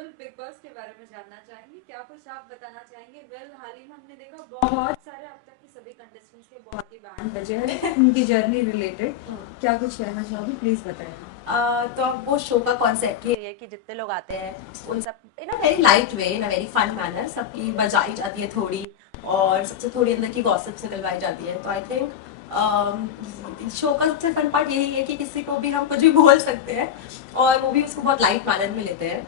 Sumbul big boss के बारे में जानना चाहेंगे, क्या कुछ आप बताना चाहेंगे? हाल ही में हमने देखा बहुत सारे अब तक के सभी कंटेस्टेंट्स के बहुत ही बैंड बजे हैं उनकी जर्नी रिलेटेड। क्या कुछ कहना चाहोगे, प्लीज बताएं। तो अब वो शो का कॉन्सेप्ट ये है कि जितने लोग आते हैं उन सब in a very light way, in a very fun manner सबकी बजाई जाती है थोड़ी, और सबसे थोड़ी अंदर की गॉसिप निकलवाई जाती है। तो आई थिंक शो का सबसे फन पार्ट यही है कि किसी को भी हम कुछ भी बोल सकते हैं और वो भी उसको बहुत लाइट मैनर में लेते हैं।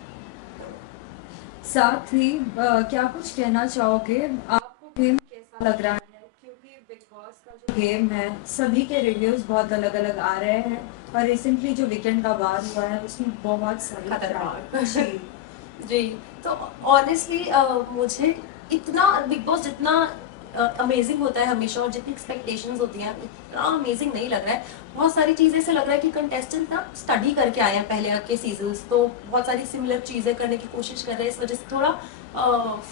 साथ ही क्या कुछ कहना चाहोगे, आपको गेम कैसा लग रहा है? क्योंकि बिग बॉस का जो गेम है सभी के रिव्यूज बहुत अलग अलग आ रहे हैं और रिसेंटली जो वीकेंड का वार हुआ है उसमें बहुत सारी खतरनाक जी जी। तो ऑनेस्टली मुझे इतना बिग बॉस जितना अमेजिंग होता है हमेशा और जितनी एक्सपेक्टेशंस होती हैं उतना अमेजिंग नहीं लग रहा है। बहुत सारी चीजें ऐसे लग रहा है कि कंटेस्टेंट ना स्टडी करके आए हैं पहले के सीजन्स, तो बहुत सारी सिमिलर चीजें करने की कोशिश कर रहे हैं, इस वजह से थोड़ा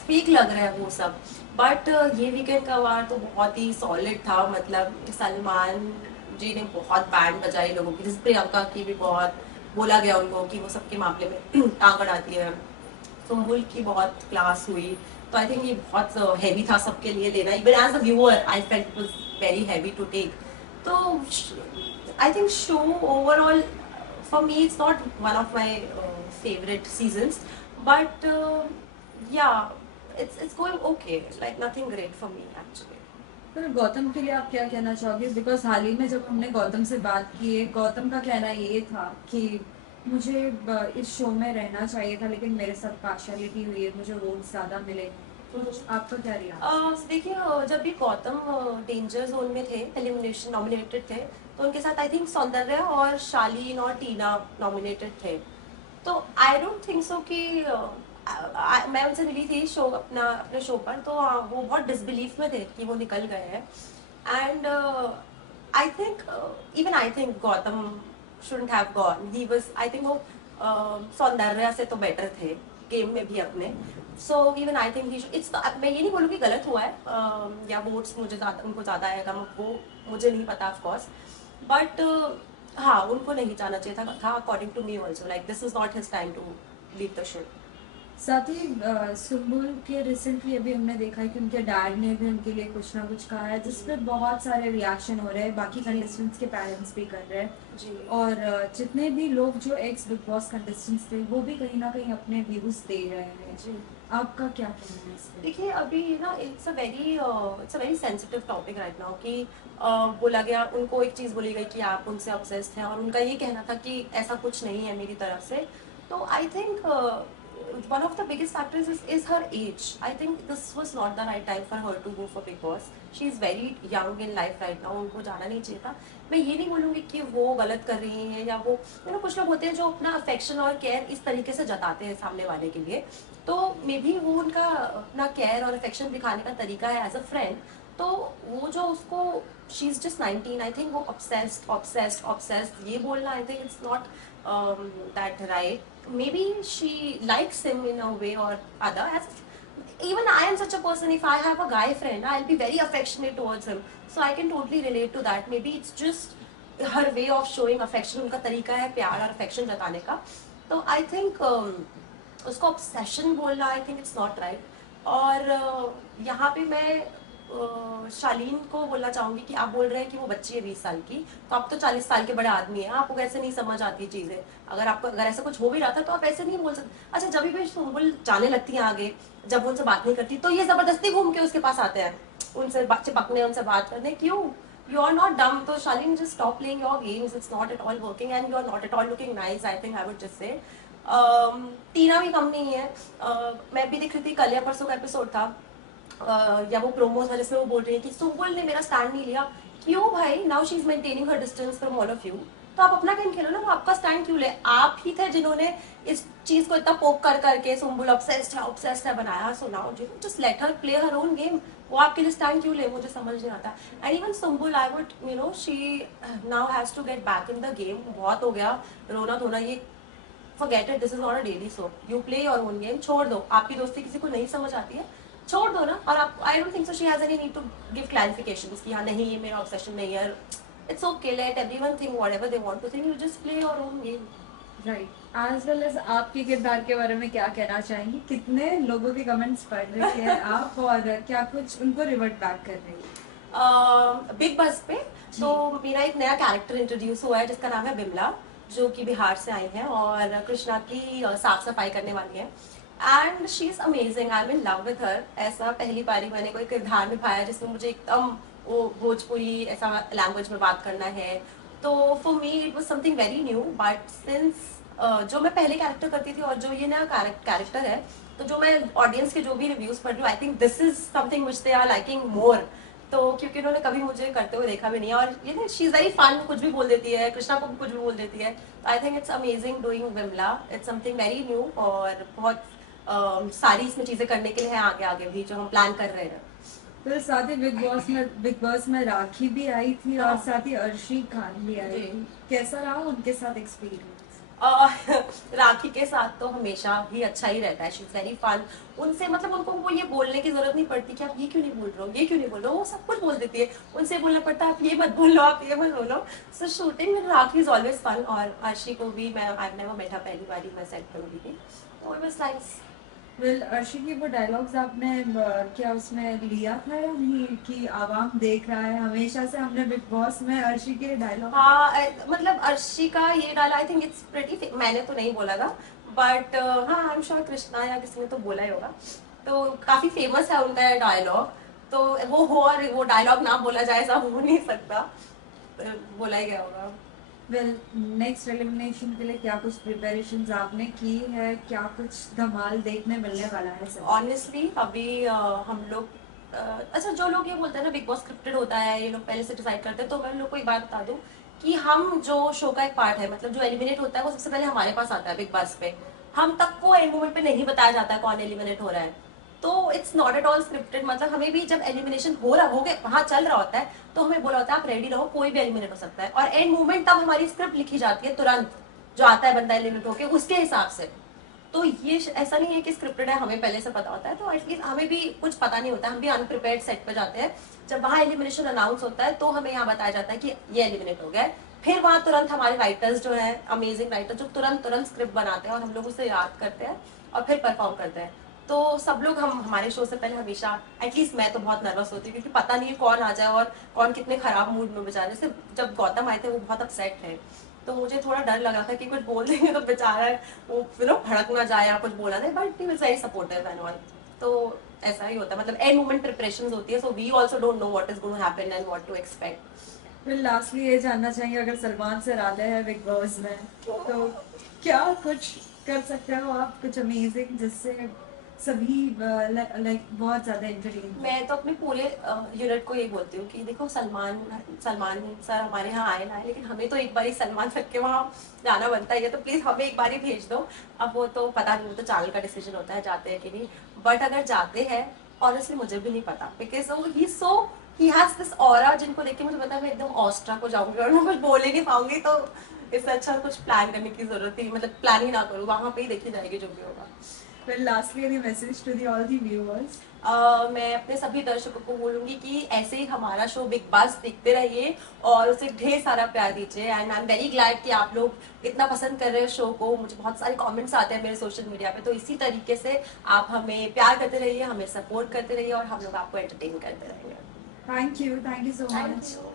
फेक लग रहा है वो सब। बट ये वीकेंड का वार तो बहुत ही सॉलिड था। मतलब सलमान जी ने बहुत बैंड बजाई लोगों की, जैसे प्रियंका की भी बहुत बोला गया उनको कि वो सबके मामले में टांग अड़ाती है। सुम्बुल की बहुत क्लास हुई। तो आई थिंक ये बहुत हैवी था सबके लिए लेना। Even as a viewer I felt it was very heavy to take. तो I think show overall for me it's not one of my favourite seasons, but yeah it's going okay, like nothing great for me actually. पर गौतम के लिए आप क्या कहना चाहोगे? Because हाल ही में जब हमने गौतम से बात की है, गौतम का कहना ये था कि मुझे इस शो में रहना चाहिए था लेकिन मेरे साथ पार्शियलिटी हुई है, मुझे वोट ज्यादा मिले। तो आपका क्या रिएक्शन? देखिए जब भी गौतम डेंजर जोन में थे, एलिमिनेशन नॉमिनेटेड थे, तो उनके साथ आई थिंक सौंदर्य और शालीन और टीना नॉमिनेटेड थे। तो आई डोंट थिंक सो कि मैं उनसे मिली थी शो अपने शो पर, तो वो बहुत डिसबिलीफ में थे कि वो निकल गए हैं। And I think even I think Gautam shouldn't have gone. He was I think वो सौंदर्य से तो बेटर थे गेम में भी अपने। So even I think it's, मैं ये नहीं बोलूँगी गलत हुआ है या वोट्स मुझे ज़्यादा उनको ज़्यादा है कम, वो मुझे नहीं पता ऑफ कोर्स। बट हाँ, उनको नहीं जाना चाहिए था according to me also. Like this is not his time to leave the show. साथ ही सुम्बुल के रिसेंटली अभी हमने देखा है कि उनके डैड ने भी उनके लिए कुछ ना कुछ कहा है, जिस पर बहुत सारे रिएक्शन हो रहे हैं, बाकी कंटेस्टेंट्स के पेरेंट्स भी कर रहे हैं जी। और जितने भी लोग जो एक्स बिग बॉस कंटेस्टेंट्स थे वो भी कहीं ना कहीं अपने व्यूज दे रहे हैं जी। आपका क्या कहना है इस पे? देखिए अभी ना it's a very sensitive topic right now कि बोला गया, उनको एक चीज़ बोली गई कि आप उनसे ऑब्सेस्ड हैं, और उनका ये कहना था कि ऐसा कुछ नहीं है मेरी तरफ से। तो I think one of the biggest factors is her age. I think this was not the right time for her to go for Big Boss. She is very young in life right now. उनको जाना नहीं चाहिए था। मैं ये नहीं बोलूँगी कि वो गलत कर रही हैं या वो, कुछ लोग होते हैं जो अपना अफेक्शन और केयर इस तरीके से जताते हैं सामने वाले के लिए। तो मे बी वो उनका अपना केयर और अफेक्शन दिखाने का तरीका है एज अ फ्रेंड। तो वो जो उसको, she is just 19, I think वो ऑब्सेस्ड ये बोलना, आई think it's not that right. Maybe she likes him in a way or other. Even I am such a person, if I have a guy friend, I'll be very affectionate towards him. So I can totally relate to that. Maybe it's just her way of showing affection, उनका तरीका है प्यार और affection जताने का। तो I think उसको obsession बोलना, I think it's not right. और यहाँ पे मैं शालीन को बोलना चाहूंगी कि आप बोल रहे हैं कि वो बच्ची है 20 साल की, तो आप तो 40 साल के बड़े आदमी हैं, आपको कैसे नहीं समझ आती चीजें? अगर ऐसा कुछ हो भी रहा था तो आप ऐसे नहीं बोल सकते। अच्छा, जब भी सुम्बुल जाने लगती है आगे, जब उनसे बात नहीं करती तो ये जबरदस्ती घूम के उसके पास आते हैं, उनसे चिपकने, उनसे बात करने। क्यों? You are not dumb. तो Shalin, just stop playing your games, it's not at all working and you are not at all looking nice. I think I would just say Tina भी कम नहीं है। मैं भी देख रही थी, कल या परसों का एपिसोड था या वो प्रोमोज जिसमें वो बोल रही है कि सुम्बुल ने मेरा स्टैंड नहीं लिया। क्यों भाई? Now she is maintaining her distance from all of you. तो आप अपना गेम खेलो ना, वो आपका स्टैंड क्यों ले? आप ही थे जिन्होंने इस चीज को इतना पोक कर करके सुम्बुल ऑब्सेस्ड है बनाया। So now just let her play her own game. वो आपके लिए स्टैंड क्यों ले? मुझे समझ नहीं आता। And even Sumbul, I would she now has to get back in the game. बहुत हो गया रोना धोना, ये forget it, this is not a daily soap. You play your own game. छोड़ दो, आपकी दोस्ती किसी को नहीं समझ आती है, छोड़ दो ना। और आप, I don't think so she has any need to give clarifications कि हाँ नहीं ये मेरा ऑब्सेशन नहीं है। It's okay, let everyone think whatever they want to think, you just play your own game. Right, as well as आपके किरदार के बारे में क्या कहना चाहेंगी? कितने लोगों के कमेंट्स पढ़ रही है आप, और क्या कुछ उनको रिवर्ट बैक कर रही है? बिग बस पे जी। तो मेरा एक नया कैरेक्टर इंट्रोड्यूस हुआ है जिसका नाम है बिमला, जो कि बिहार से आई है और कृष्णा की साफ सफाई करने वाली है। And she is amazing, I am in love with her. ऐसा पहली बारी मैंने कोई किरदार निभाया जिसमें मुझे एकदम वो भोजपुरी ऐसा लैंग्वेज में बात करना है। तो for me it was something very new, but since जो मैं पहले कैरेक्टर करती थी और जो ये नया कैरेक्टर है, तो जो मैं ऑडियंस के जो भी रिव्यूज पढ़ रही हूँ, I think this is something which they are liking more. तो क्योंकि उन्होंने कभी मुझे करते हुए देखा भी नहीं है, और ये ना शी इज वेरी फन, कुछ भी बोल देती है, कृष्णा को भी कुछ भी बोल देती है। I think it's amazing doing Vimla, it's something very new, और बहुत सारी इसमें चीजें करने के लिए है आगे आगे भी जो हम प्लान कर रहे हैं। फिर साथ ही बिग बॉस में राखी भी आई थी, और हाँ। साथ ही अर्शी खान भी आई जी। थी। कैसा रहा उनके साथ एक्सपीरियंस? राखी के साथ तो हमेशा ही अच्छा ही रहता है, शी इज वेरी फन। उनसे मतलब उनको वो ये बोलने की जरूरत नहीं पड़ती कि आप ये क्यों नहीं बोल रहे हो, ये क्यों नहीं बोल रहे हो, वो सब कुछ बोल देती है। उनसे बोलना पड़ता है आप ये मत बोलो, आप ये मत बोलो। सो शूटिंग में राखी इज ऑलवेज फन, और अर्शी को भी मैं आई नेवर मेट हर, पहली बारी मैं सेट करूंगी थी, तो it was nice. Well, Arshi की वो डायलॉग्स आपने क्या उसमें लिया था या नहीं, कि आवाम देख रहा है? हमेशा से हमने बिग बॉस में अर्शी के डायलॉग। हाँ, मतलब अर्शी का ये डाला, आई थिंक इट्स प्रेटी, मैंने तो नहीं बोला था, बट हाँ आई एम श्योर कृष्णा या किसी ने तो बोला ही होगा। तो काफी फेमस है उनका डायलॉग, तो वो हो और वो डायलॉग ना बोला जाए ऐसा हो नहीं सकता, तो बोला ही गया होगा। वेल, नेक्स्ट एलिमिनेशन के लिए क्या कुछ प्रिपरेशंस आपने की है? क्या कुछ धमाल देखने मिलने वाला है सब? ऑनेस्टली अभी हम लोग अच्छा, जो लोग ये बोलते हैं ना बिग बॉस स्क्रिप्टेड होता है, ये लोग पहले से डिसाइड करते हैं, तो मैं लोग को एक बात बता दूं कि हम जो शो का एक पार्ट है, मतलब जो एलिमिनेट होता है वो सबसे पहले हमारे पास आता है बिग बॉस पे। हम तक को एंड मोमेंट पे नहीं बताया जाता है कौन एलिमिनेट हो रहा है, तो it's not at all scripted. मतलब हमें भी जब एलिमिनेशन हो गए वहां चल रहा होता है, तो हमें बोला होता है आप रेडी रहो, कोई भी एलिमिनेट हो सकता है, और एंड मोमेंट तब हमारी स्क्रिप्ट लिखी जाती है तुरंत, जो आता है बंदा एलिमिनेट होके उसके हिसाब से। तो ये ऐसा नहीं है कि स्क्रिप्टेड है, हमें पहले से पता होता है, तो एटलीस्ट हमें भी कुछ पता नहीं होता, हम भी अनप्रिपेयर्ड सेट पे जाते हैं। जब वहां एलिमिनेशन अनाउंस होता है तो हमें यहाँ बताया जाता है कि ये एलिमिनेट हो गया है, फिर वहां तुरंत हमारे राइटर्स जो है, अमेजिंग राइटर, जो तुरंत तुरंत स्क्रिप्ट बनाते हैं और हम लोग उसे याद करते हैं और फिर परफॉर्म करते हैं। तो सब लोग हम हमारे शो से पहले हमेशा, एटलीस्ट मैं तो बहुत नर्वस होती हूँ क्योंकि पता नहीं है कौन आ जाए और कौन कितने खराब मूड में बेचारे। जैसे जब गौतम आए थे वो बहुत अपसेट थे, तो मुझे थोड़ा डर लगा था कि कुछ बोल देंगे तो बेचारा वो भड़क ना जाए या कुछ बोला नहीं, but he was very supportive and all. तो ऐसा ही होता है, मतलब एंड मोमेंट प्रिपरेशंस होती है, so we also don't know what is going to happen and what to expect. फिर लास्टली ये जानना चाहेंगे, अगर सलमान सर आते हैं बिग बॉस में, तो क्या कुछ कर सकते हो आप, कुछ अमेजिंग जिससे सभी लाइक बहुत ज्यादा एंटरटेन? मैं तो अपने पूरे यूनिट को यही बोलती हूँ कि देखो, सलमान सलमान सर हमारे यहाँ आए ना आए, लेकिन हमें तो एक बार ही सलमान सर के वहाँ जाना बनता है, तो प्लीज हमें एक बार ही भेज दो। अब वो तो पता नहीं, वो तो चैनल का डिसीजन होता है जाते हैं कि नहीं, बट अगर जाते हैं ऑनेस्टली मुझे भी नहीं पता, because he has this aura जिनको देख के मुझे पता है मैं एकदम ऑस्ट्रा को जाऊंगी और मैं कुछ बोल ही नहीं पाऊंगी। तो इससे अच्छा कुछ प्लान करने की जरूरत ही, मतलब प्लान ही ना करूँ, वहां पे ही देखी जाएगी जो भी होगा। फिर lastly any message to the all the viewers? मैं अपने सभी दर्शकों को बोलूंगी कि ऐसे ही हमारा शो बिग बॉस देखते रहिए और उसे ढेर सारा प्यार दीजिए। And I am very glad कि आप लोग इतना पसंद कर रहे हैं शो को, मुझे बहुत सारे कमेंट्स आते हैं मेरे सोशल मीडिया पे, तो इसी तरीके से आप हमें प्यार करते रहिए, हमें सपोर्ट करते रहिए और हम लोग आपको एंटरटेन करते रहेंगे। Thank you so thank much. You.